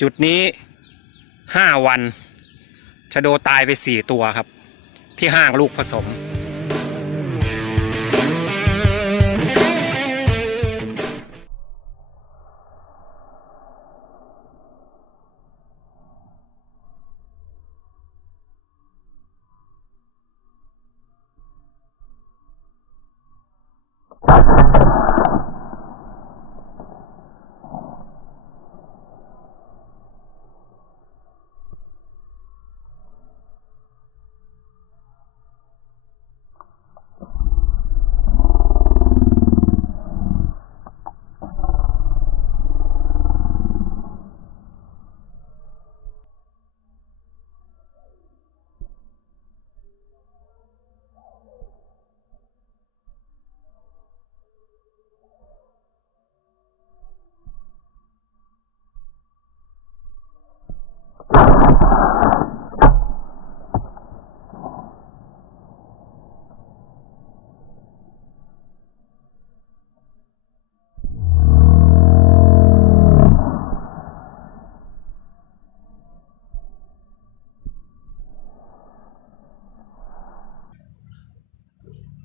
จุดนี้ห้าวันชะโดตายไปสี่ตัวครับ ที่ห้างลูกผสม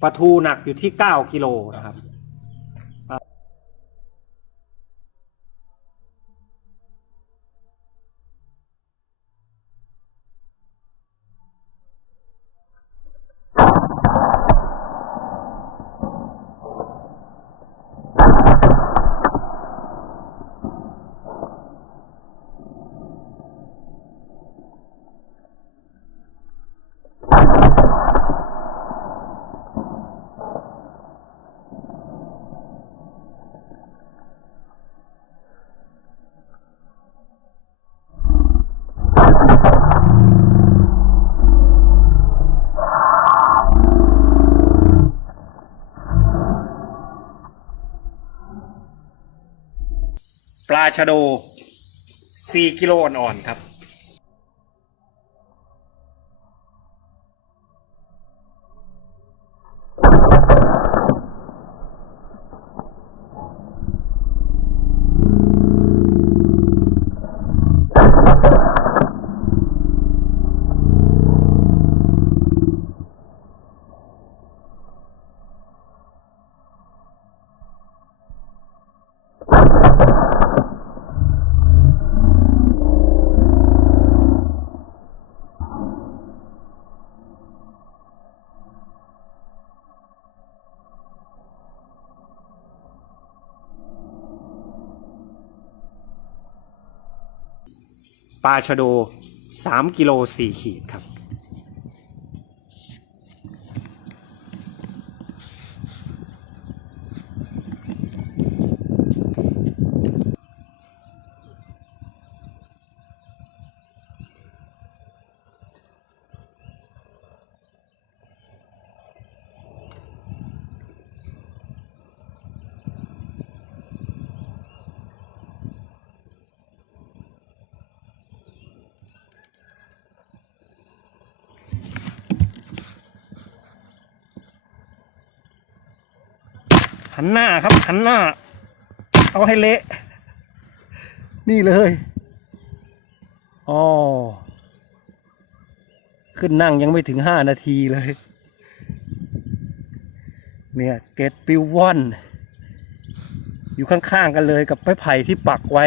ปลาทูหนักอยู่ที่ 9 กิโลนะครับ ชโด 4 กิโลอ่อนๆครับ ปลาชะโด 3 กิโล 4 ขีดครับ หันหน้าครับหันหน้า เอาให้เละ นี่เลยอ๋อขึ้นนั่งยังไม่ถึงห้านาทีเลย เนี่ยเกตปิวว่อน อยู่ข้างๆกันเลยกับไม้ไผ่ที่ปักไว้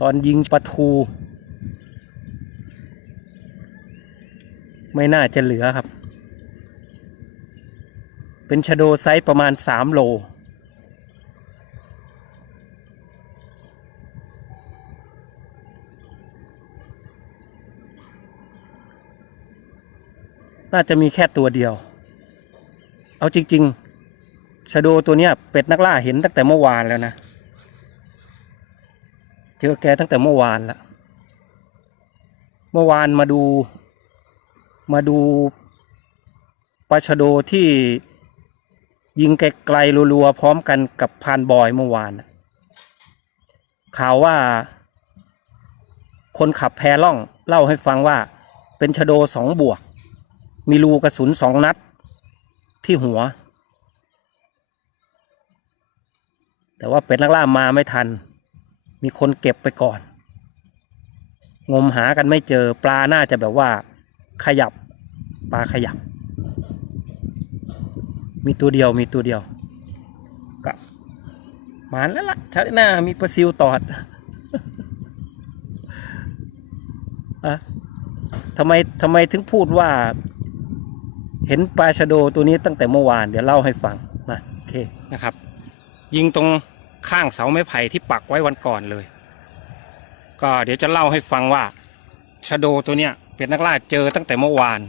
ตอนยิงปลาทู ไม่น่าจะเหลือครับ เป็นชะโดไซส์ประมาณ 3 โล น่าจะมีแค่ตัวเดียว เอาจริง ๆชะโดตัวเนี้ยเป็ดนักล่าเห็นตั้งแต่เมื่อวานแล้วนะ เจอแกตั้งแต่เมื่อวานล้วเมื่อวานมาดูมาดูปลาชะโดที่ ยิงไกลๆรัวๆพร้อมกันกับพานบอยเมื่อวานข่าวว่า คนขับแพล่องเล่าให้ฟังว่า เป็นชโดสองบวก มีรูกระสุนสองนัด ที่หัว แต่ว่าเป็ดนักล่ามาไม่ทัน มีคนเก็บไปก่อน งมหากันไม่เจอปลาน่าจะแบบว่า ขยับ ปลาขยับ มีตัวเดียวมีตัวเดียวกับมานแล้วล่ะชักหน้ามีปลาซิวตอดอะทำไมทำไมถึงพูดว่า เห็นปลาชะโดตัวนี้ตั้งแต่เมื่อวานเดี๋ยวเล่าให้ฟังมาโอเคนะครับ ยิงตรงข้างเสาไม้ไผ่ที่ปักไว้วันก่อนเลย ก็เดี๋ยวจะเล่าให้ฟังว่าชะโดตัวเนี้ยเป็นนักล่าเจอตั้งแต่เมื่อวาน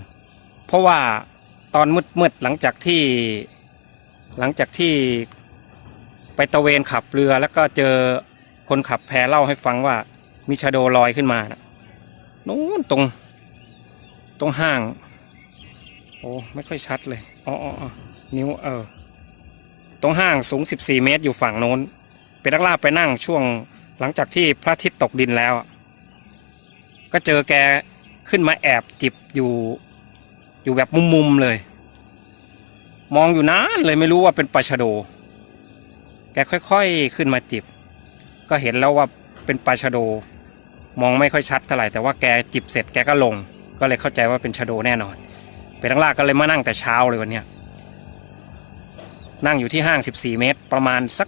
เพราะว่า ตอนมืดๆหลังจากที่หลังจากที่ไปตะเวนขับเรือแล้วก็เจอคนขับแพเล่าให้ฟังว่ามีชะโดลอยขึ้นมานะนู้นตรง ตรงห้าง โอ้ไม่ค่อยชัดเลยอ๋ออนิ้วเออตรงห้างสูง 14 เมตรอยู่ฝั่งโน้น เป็นนักล่าไปนั่งช่วงหลังจากที่พระอาทิตย์ตกดินแล้ว ก็เจอแกขึ้นมาแอบจิบอยู่ อยู่แบบมุมๆเลย มองอยู่นานเลยไม่รู้ว่าเป็นปลาชะโด แกค่อยๆขึ้นมาจิบ ก็เห็นแล้วว่าเป็นปลาชะโด มองไม่ค่อยชัดเท่าไหร่แต่ว่าแกจิบเสร็จแกก็ลง ก็เลยเข้าใจว่าเป็นชะโดแน่นอนเป็นนักล่าก็เลยมานั่งแต่เช้าเลยวันนี้นั่งอยู่ที่ห้าง 14 เมตร ประมาณสัก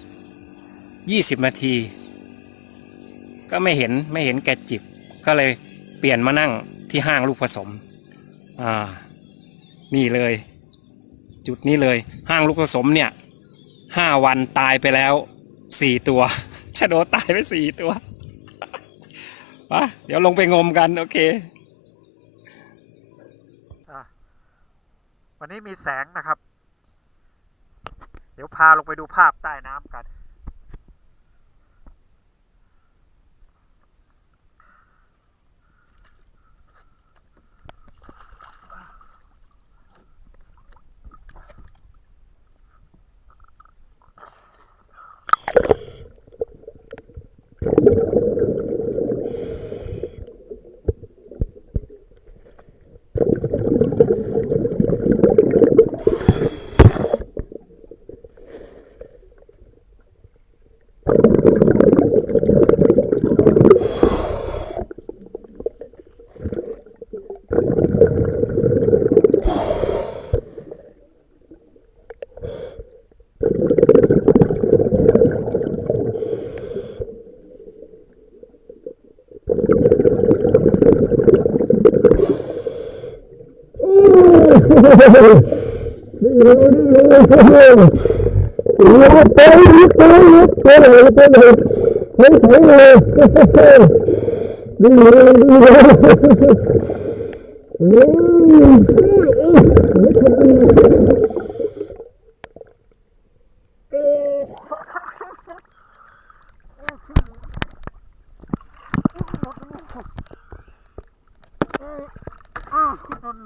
20 นาที ก็ไม่เห็นไม่เห็นแกจิบ ก็เลยเปลี่ยนมานั่งที่ห้างลูกผสม อ่า นี่เลย จุดนี้เลยห้างลูกผสมเนี่ยห้าวันตายไปแล้วสี่ตัวชะโดตายไปสี่ตัวอะเดี๋ยวลงไปงมกัน โอเควันนี้มีแสงนะครับ เดี๋ยวพาลงไปดูภาพใต้น้ำกัน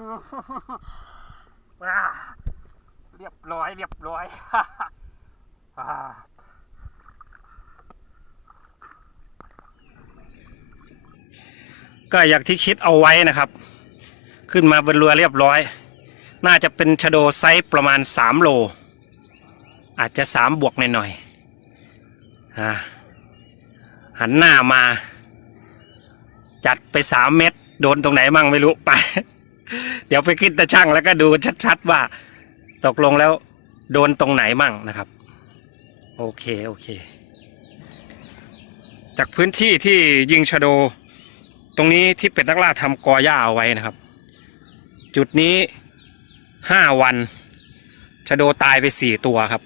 ว้า เรียบร้อย เรียบร้อยก็อย่างที่คิดเอาไว้นะครับ ขึ้นมาบนเรือเรียบร้อย น่าจะเป็นชะโดไซส์ประมาณ 3 โล อาจจะ 3 บวกหน่อยๆอ่าหันหน้ามา จัดไป 3 เม็ดโดนตรงไหนมั่งไม่รู้ไป เดี๋ยวไปขึ้นตะช่างแล้วก็ดูชัดๆว่าตกลงแล้วโดนตรงไหนมั่งนะครับ โอเคโอเค จากพื้นที่ที่ยิงชะโด ตรงนี้ที่เป็นนักล่าทำกอหญ้าเอาไว้นะครับ จุดนี้ห้าวันชะโดตายไปสี่ตัวครับ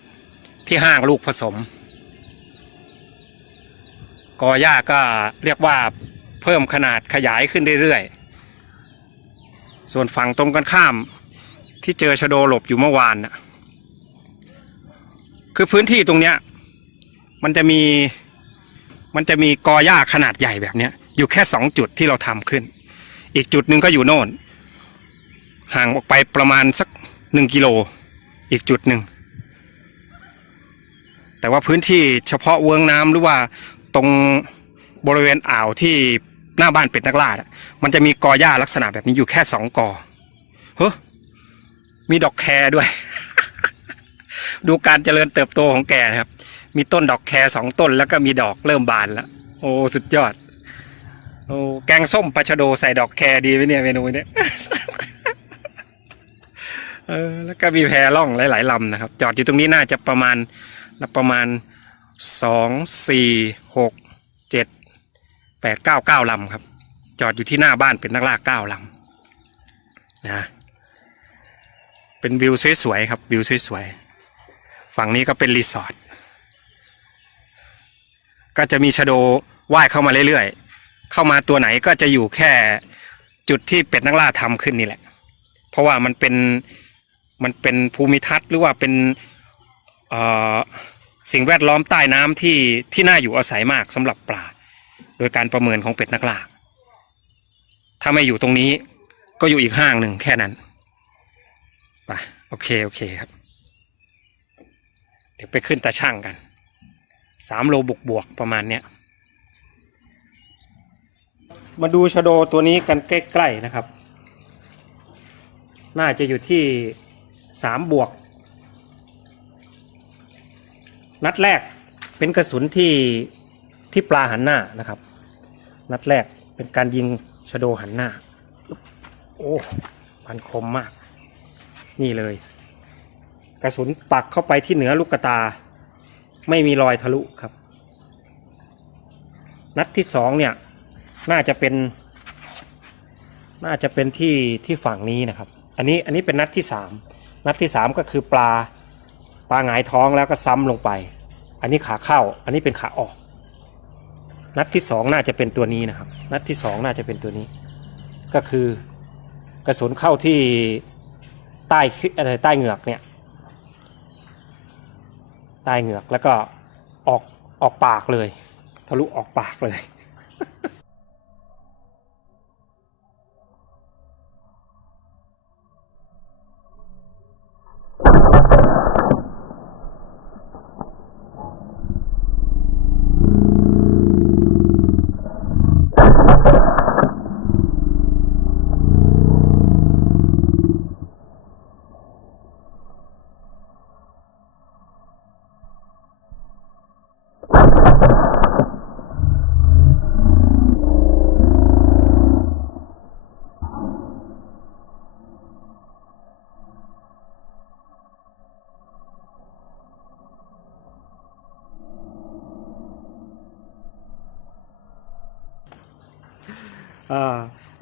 ที่ห้างลูกผสม กอหญ้าก็เรียกว่าเพิ่มขนาดขยายขึ้นเรื่อยๆ ส่วนฝั่งตรงกันข้ามที่เจอชะโดหลบอยู่เมื่อวานน่ะคือพื้นที่ตรงเนี้ยมันจะมีมันจะมีกอหญ้าขนาดใหญ่แบบเนี้ย อยู่แค่สองจุดที่เราทำขึ้น อีกจุดหนึ่งก็อยู่โน่น ห่างออกไปประมาณสักหนึ่งกิโล อีกจุดหนึ่ง แต่ว่าพื้นที่เฉพาะเวิงน้ำหรือว่าตรงบริเวณอ่าวที่ หน้าบ้านเป็ดนักล่าอะมันจะมีกอหญ้าลักษณะแบบนี้อยู่แค่สองกอเฮ้ยมีดอกแครด้วย ดูการเจริญเติบโตของแกนะครับ มีต้นดอกแครสองต้นแล้วก็มีดอกเริ่มบานแล้ว โอ้สุดยอด โอ้แกงส้มปลาชะโดใส่ดอกแครดีไหมเนี่ยเมนูเนี้ยเออแล้วก็มีแพล่องหลายๆลำนะครับ จอดอยู่ตรงนี้น่าจะประมาณประมาณสองสี่หกเจ็ด แปดเก้าเก้าลำครับ จอดอยู่ที่หน้าบ้านเป็นนักล่าเก้าลำนะเป็นวิวสวยๆครับวิวสวยๆฝั่งนี้ก็เป็นรีสอร์ทก็จะมีชะโดว่ายเข้ามาเรื่อยๆ เข้ามาตัวไหนก็จะอยู่แค่จุดที่เป็ดนักล่าทำขึ้นนี่แหละ เพราะว่ามันเป็นมันเป็นภูมิทัศน์หรือว่าเป็นสิ่งแวดล้อมใต้น้ำที่ที่น่าอยู่อาศัยมากสำหรับปลา โดยการประเมินของเป็ดนักล่าถ้าไม่อยู่ตรงนี้ก็อยู่อีกห้างหนึ่งแค่นั้นไปโอเค โอเคครับ เดี๋ยวไปขึ้นตาช่างกันสามโลบวกบวกประมาณเนี้ยมาดูชะโดตัวนี้กันใกล้ๆนะครับ น่าจะอยู่ที่สามบวก นัดแรกเป็นกระสุนที่ ที่ปลาหันหน้านะครับ นัดแรกเป็นการยิงชโดหันหน้า โอ้พันคมมาก นี่เลย กระสุนปักเข้าไปที่เหนือลูกตา ไม่มีรอยทะลุครับ นัดที่สองเนี่ยน่าจะเป็น น่าจะเป็นที่ที่ฝั่งนี้นะครับ อันนี้อันนี้เป็นนัดที่สามนัดที่สามก็คือปลาปลาหงายท้องแล้วก็ซ้ำลงไป อันนี้ขาเข้า อันนี้เป็นขาออก นัดที่สองน่าจะเป็นตัวนี้นะครับ นัดที่สองน่าจะเป็นตัวนี้ ก็คือกระสุนเข้าที่ใต้อะไรใต้เหงือกเนี่ยใต้เหงือกแล้วก็ออกออกปากเลยทะลุออกปากเลย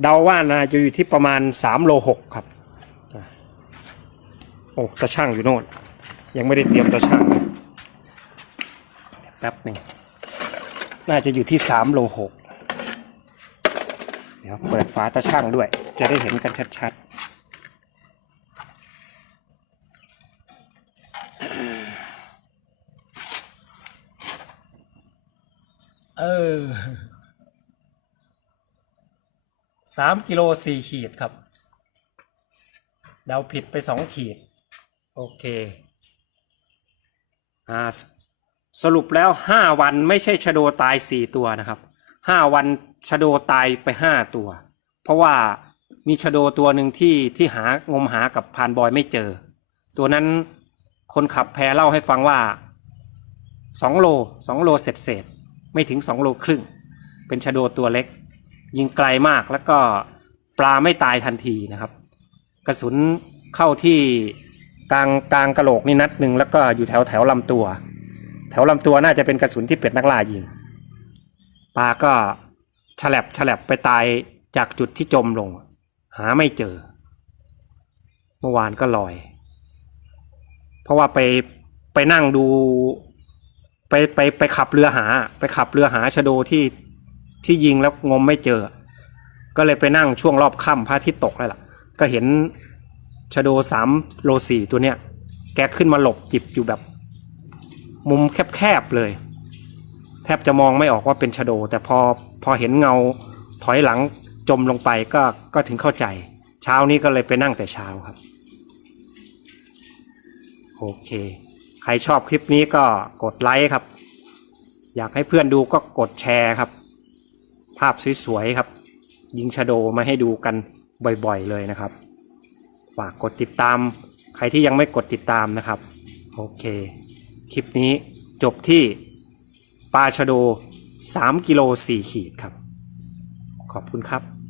เดาว่านะจะอยู่ที่ประมาณ 3 โล 6 ครับอะโอ้ตาช่างอยู่โน่น ยังไม่ได้เตรียมตาช่างแป๊บนึ่งน่าจะอยู่ที่ 3 โล 6 เดี๋ยวเปิดฝาตาช่างด้วย จะได้เห็นกันชัดๆ เออ สามกิโลสี่ขีดครับเดาผิดไปสองขีด โอเคอ่าสสรุปแล้วห้าวันไม่ใช่ชะโดตายสี่ตัวนะครับห้าวันชะโดตายไปห้าตัว เพราะว่ามีชะโดตัวหนึ่งที่ที่หางมหากับพานบอยไม่เจอ ตัวนั้นคนขับแพเล่าให้ฟังว่าสองโลสองโลเศษเศษไม่ถึงสองโลครึ่ง เป็นชะโดตัวเล็ก ยิงไกลมากแล้วก็ปลาไม่ตายทันทีนะครับ กระสุนเข้าที่กลางกลางกระโหลกนี่นัดหนึ่งแล้วก็อยู่แถวแถวลำตัว แถวลำตัวน่าจะเป็นกระสุนที่เป็ดนักล่ายิงปลาก็ฉลับฉลับไปตายจากจุดที่จมลง หาไม่เจอ เมื่อวานก็ลอย เพราะว่าไปไปนั่งดู ไปไปไปขับเรือหา ไปขับเรือหาชะโดที่ ที่ยิงแล้วงมไม่เจอ ก็เลยไปนั่งช่วงรอบค่ำพระอาทิตย์ตกแล้วล่ะ ก็เห็นชโดสามโลสี่ตัวเนี้ย แกขึ้นมาหลบจิบอยู่แบบ มุมแคบๆเลย แทบจะมองไม่ออกว่าเป็นชโด แต่พอพอเห็นเงาถอยหลังจมลงไปก็ก็ถึงเข้าใจ เช้านี้ก็เลยไปนั่งแต่เช้าครับ โอเค ใครชอบคลิปนี้ก็กดไลค์ครับ อยากให้เพื่อนดูก็กดแชร์ครับ ภาพสวยๆครับ ยิงชาโดมาให้ดูกันบ่อยๆเลยนะครับ ฝากกดติดตาม ใครที่ยังไม่กดติดตามนะครับ โอเค คลิปนี้จบที่ปลาชาโด3กิโล4ขีดครับ ขอบคุณครับ